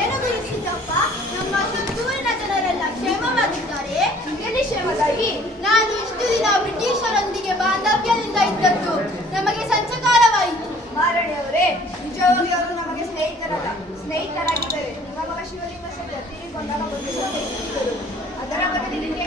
ಏನು ಗುರುಸಿದ್ದಪ್ಪ, ನಮ್ಮ ಸುತ್ತೂರಿನ ಜನರೆಲ್ಲ ಕ್ಷೇಮವಾಗಿದ್ದಾರೆ. ಎಲ್ಲಿ ಕ್ಷೇಮದಾಗಿ? ನಾನು ಇಷ್ಟು ದಿನ ಬ್ರಿಟಿಷರೊಂದಿಗೆ ಬಾಂಧವ್ಯದಿಂದ ಇದ್ದದ್ದು ನಮಗೆ ಸಂಚಕಾರವಾಯಿತು. ಮಾರಣಿಯವರೇ, ನಿಜವಾಗಿ ಅವರು ನಮಗೆ ಸ್ನೇಹಿತರಲ್ಲ. ಸ್ನೇಹಿತರಾಗಿದ್ದರೆ ನಿಮ್ಮ ಮಗ ಶಿವಲಿಂಗ ತೀರಿಕೊಂಡಾಗ ಒಂದು ಸ್ನೇಹಿತರು, ಅದರ ಬದಲಿಗೆ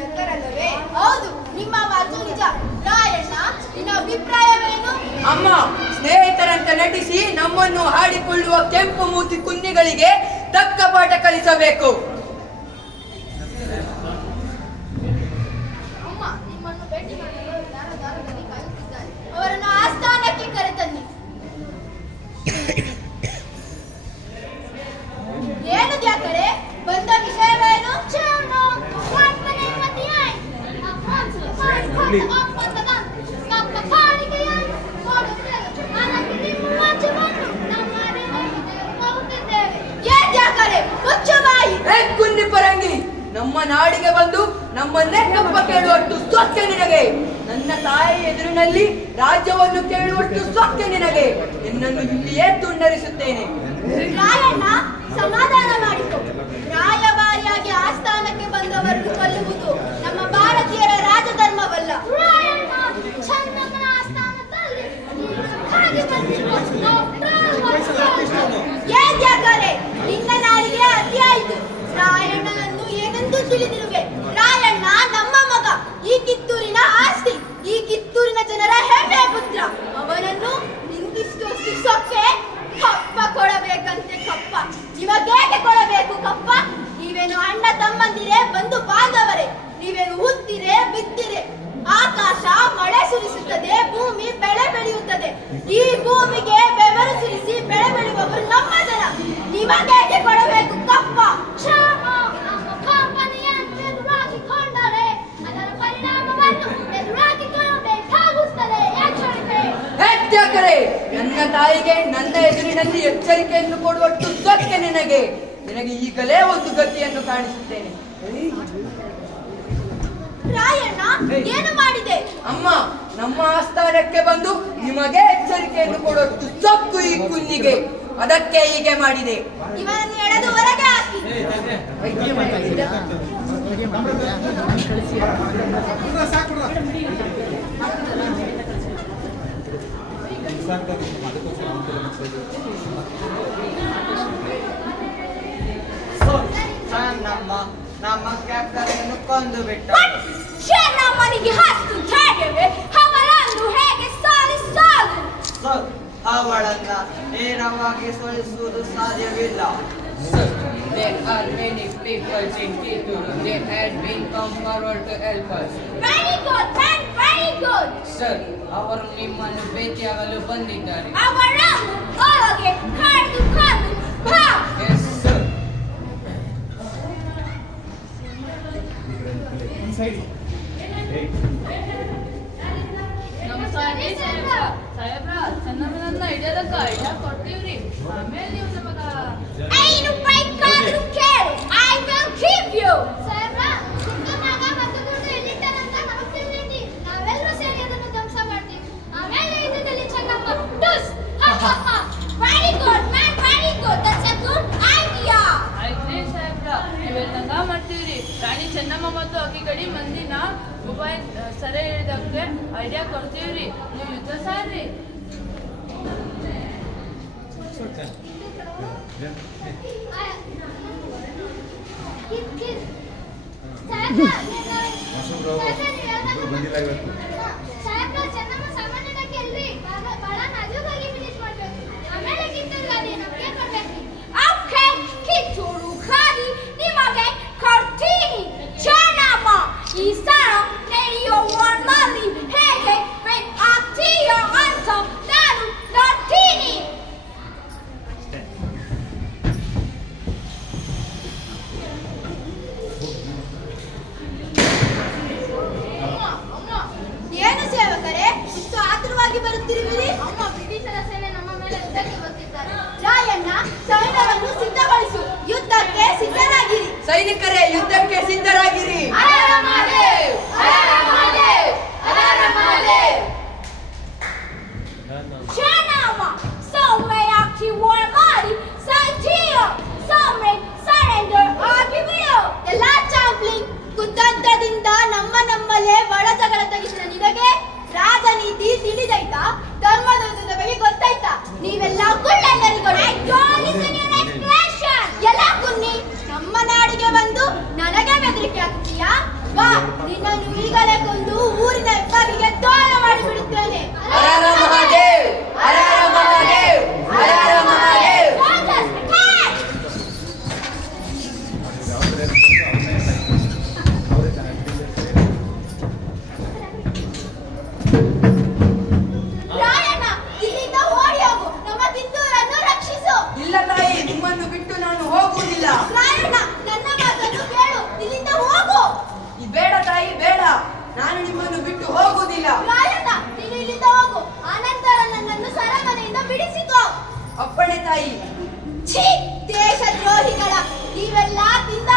ನೆತ್ತರಲ್ಲವೇ? ಹೌದು, ನಿಮ್ಮ ಮಾತು ನಿಜ. ರಾಯಣ್ಣ, ನಿನ್ನ ಅಭಿಪ್ರಾಯವೇನು? ಅಮ್ಮ, ಸ್ನೇಹಿತರಂತೆ ನಟಿಸಿ ನಮ್ಮನ್ನು ಹಾಡಿಕೊಳ್ಳುವ ಕೆಂಪು ಮೂತಿ ಕುನ್ನಿಗಳಿಗೆ ತಕ್ಕ ಪಾಠ ಕಲಿಸಬೇಕು. ಅಮ್ಮ, ನಿಮ್ಮನ್ನು ಭೇಟಿ ಮಾಡಲು ದಾರದಲ್ಲಿ ಕಾಯುತ್ತಿದ್ದಾರೆ. ಅವರನ್ನು ಆಸ್ಥಾನಕ್ಕೆ ಕರೆತನ್ನಿ. ಏನು ದ್ಯಾಕಡೆ, ಬಂದ ವಿಷಯವೇನು? ಕುನ್ನಿ ಪರಂಗಿ, ನಮ್ಮ ನಾಡಿಗೆ ಬಂದು ನಮ್ಮನ್ನೇ ಕಪ್ಪ ಕೇಳುವಷ್ಟು ಸೊಕ್ಕೆ ನಿನಗೆ. ನನ್ನ ತಾಯಿ ಎದುರಿನಲ್ಲಿ ರಾಜ್ಯವನ್ನು ಕೇಳುವಷ್ಟು ಸೊಕ್ಕೆ ನಿನಗೆ. ನಿನ್ನನ್ನು ಇಲ್ಲಿಯೇ ತುಂಡರಿಸುತ್ತೇನೆ. ರಾಯಣ್ಣ, ಸಮಾಧಾನ ಮಾಡಿಕೊ. ರಾಯಭಾರಿಯಾಗಿ ಆಸ್ಥಾನಕ್ಕೆ ಬಂದವರನ್ನು ಕೊಲ್ಲುವುದು ನಮ್ಮ ಭಾರತೀಯರ ರಾಜಧರ್ಮವಲ್ಲ. ನಿನ್ನ ನಾಡಿಗೆ ಅತಿಯಾಯಿತು. ರಾಯಣ್ಣನನ್ನು ಏನೆಂದು ತಿಳಿದಿರುವೆ? ರಾಯಣ್ಣ ನಮ್ಮ ಮಗ, ಈ ಕಿತ್ತೂರಿನ ಆಸ್ತಿ, ಈ ಕಿತ್ತೂರಿನ ಜನರ ಹೆಮ್ಮೆಯ ಪುತ್ರ. ಅವನನ್ನು ನಿಂದಿಸುವಷ್ಟು ಸೊಕ್ಕೆ ಕಪ್ಪ ಕೊಡಬೇಕಂತೆ. ಕಪ್ಪ ನಿಮಗೇಕೆ ಕೊಡಬೇಕು ಕಪ್ಪ? ನೀವೇನು ಅಣ್ಣ ತಮ್ಮಂದಿರೇ, ಬಂಧು ಬಾಂಧವರೇ? ನೀವೇನು ಹುತ್ತಿರೆ ಬಿದ್ದಿರೆ? ಆಕಾಶ ಮಳೆ ಸುರಿಸುತ್ತದೆ, ಭೂಮಿ ಬೆಳೆ ಬೆಳೆಯುತ್ತದೆ. ಈ ಭೂಮಿಗೆ ಬೆವರು ಸುರಿಸಿ ಬೆಳೆ ಬೆಳೆಯುವವರು ನಮ್ಮ ಜನ. ನಿಮಗೇಕೆ ಕೊಡಬೇಕು ಕಪ್ಪ? ಕಂಪನಿಯನ್ನೆದುರಾಗಿಕೊಂಡರೆ ಅದರ ಪರಿಣಾಮವನ್ನು ಎದುರಾಗಿಕೊಳ್ಳಬೇಕಾಗುತ್ತದೆ. ನನ್ನ ತಾಯಿಗೆ ನನ್ನ ಎದುರಿನಲ್ಲಿ ಎಚ್ಚರಿಕೆಯನ್ನು ಕೊಡುವಷ್ಟು ಸೊಕ್ಕೆ ನಿನಗೆ. ನಿನಗೆ ಈಗಲೇ ಒಂದು ಗತಿಯನ್ನು ಕಾಣಿಸುತ್ತೇನೆ. ರಾಯಣ್ಣ, ಏನು ಮಾಡಿದೆ? ಅಮ್ಮ, ನಮ್ಮ ಆಸ್ಥಾನಕ್ಕೆ ಬಂದು ನಿಮಗೆ ಎಚ್ಚರಿಕೆಯನ್ನು ಕೊಡುವಷ್ಟು ಸೊಕ್ಕು ಈ ಕುನ್ನಿಗೆ. ಅದಕ್ಕೆ ಹೀಗೆ ಮಾಡಿದೆ. ಇವನನ್ನು ಎಳೆದು ಹೊರಗೆ ಹಾಕಿ. ನಮ್ಮ ಕ್ಯಾಪ್ಟನ್ ಕೊಂದು ಬಿಟ್ಟ. ನಮ್ಮನಿಗೆ ಹತ್ತು ಧೈರ್ಯವೇ? ಅವರನ್ನು ಹೇಗೆ ಸಾಲಿಸೋದು? ಅವಳನ್ನ ನೇರವಾಗಿ ಸೋಲಿಸುವುದು ಸಾಧ್ಯವಿಲ್ಲ. There are many people in Kituru. They had been come forward to help us. Very good, man, very good. Sir, ಅವರು ನಿಮ್ಮನ್ನು ಭೇಟಿಯಾಗಲು ಬಂದಿದ್ದಾರೆ. ಅವರನ್ನು ಒಳಗೆ ಕರೆದುಕೊಂಡು ಬಾ. Yes, sir. ಸಾಹೇಬ್ರ, ಚೆನ್ನಮ್ಮನನ್ನ ಹಿಡಿಯೋದಕ್ಕ ಐಡಿಯಾ ಕೊಡ್ತೀವ್ರಿ. ಆಮೇಲೆ ನೀವು ನಮಗ 5 ರೂಪಾಯಿ ಕಾದ್ರು ಕೇಳು. I will give you. ಸಾಹೇಬ್ರ, ಚಿಕ್ಕನಾಗ ಮತ್ತು ದುಡ್ಡು ಎಲ್ಲಿಟ್ಟನಂತ ನಮಗೆ ತಿಳಿದಿ. ನಾವೆಲ್ಲರೂ ಸೇರಿ ಅದನ್ನು ಧ್ವಂಸ ಮಾಡ್ತೀವಿ. ಆಮೇಲೆ ಯುದ್ಧದಲ್ಲಿ Chennamma ಟುಸ್. Very good, man, very good. That's a good idea. ಆಯ್ತ್ರಿ ಸಾಹೇಬ್ರ, ನೀವು ಹೇಳ್ದಂಗ ಮಾಡ್ತೀವ್ರಿ. ರಾಣಿ ಚೆನ್ನಮ್ಮ ಮತ್ತು ಅಕ್ಕಿ ಗಡಿ ಮಂದಿನ ಉಪಾಯ ಸರಿ ಹೇಳಿದಕ್ಕೆ ಐಡಿಯಾ ಕೊಡ್ತೀವ್ರಿ. ನೀವು ಯುದ್ಧ ಸಾರ್ರಿ. ಚೆನ್ನಮ್ಮ ಸಾಮಾನ್ಯಕ್ಕೆ ಎಲ್ರಿ ಬಹಳ ನಾಜೂಕಾಗಿ ಫಿನಿಶ್ ಮಾಡ್ಬೇಕು. ಆಮೇಲೆ ಕಿತ್ತೂರು ಗಾದಿ ನಮಗೆ ಕೊಡ್ಬೇಕು. ಓಕೆ, ಕಿತ್ತೂರು ಗಾದಿ ನಿಮಗೆ ಕೊಡ್ತೀನಿ. ಚೆನ್ನಮ್ಮ, ಈ ಸಲ ನಡೆಯುವಲ್ಲಿ ಹೇಗೆ ಆಗ್ತೀಯೋ ಅಂತ ನಾನು ನೋಡ್ತೀನಿ. ಏನು ನೀವೆಲ್ಲ ಕುಳ್ಳಲ್ಲರಿಗಳು. ಎಲ್ಲ ಕುನ್ನಿ ನಮ್ಮ ನಾಡಿಗೆ ಬಂದು ನನಗೆ ಬೆದರಿಕೆ ಆಗ್ತೀಯಾ? ಬಾ, ನಿನ್ನನ್ನು ಈಗಲೇ ಕೊಂದು ಊರಿನ ಹೆಬ್ಬಾಗಿಗೆ ದೂರ ಮಾಡಿಬಿಡುತ್ತೇನೆ. ಹರ ಮಹಾದೇವ್, ಹರ ಮಹಾದೇವ್, ಹರ ಮಹಾದೇವ್. ರಾಯಣ್ಣ, ಇಲ್ಲಿಂದ ಓಡಿ ಹೋಗು. ನಮ್ಮ ಕಿತ್ತೂರನ್ನು ರಕ್ಷಿಸು. ಇಲ್ಲ ತಾಯಿ, ನಿಮ್ಮನ್ನು ಬಿಟ್ಟು ನಾನು ಹೋಗುವುದಿಲ್ಲ. ರಾಯಣ್ಣ, ನನ್ನ ಮಾತನ್ನು ಕೇಳು. ಇಲ್ಲಿಂದ ಹೋಗು. ಬೇಡ ತಾಯಿ, ಬೇಡ. ನಾನು ನಿಮ್ಮನ್ನು ಬಿಟ್ಟು ಹೋಗುವುದಿಲ್ಲ. ರಾಯಣ್ಣ, ನೀನು ಇಲ್ಲಿಂದ ಹೋಗು. ಆನಂತರ ನನ್ನನ್ನು ಸರಮನೆಯಿಂದ ಬಿಡಿಸಿಕೋ. ಅಪ್ಪಣೆ ತಾಯಿ. ಛೀ, ದೇಶದ್ರೋಹಿಗಳ ನೀವೆಲ್ಲ ತಿಂದ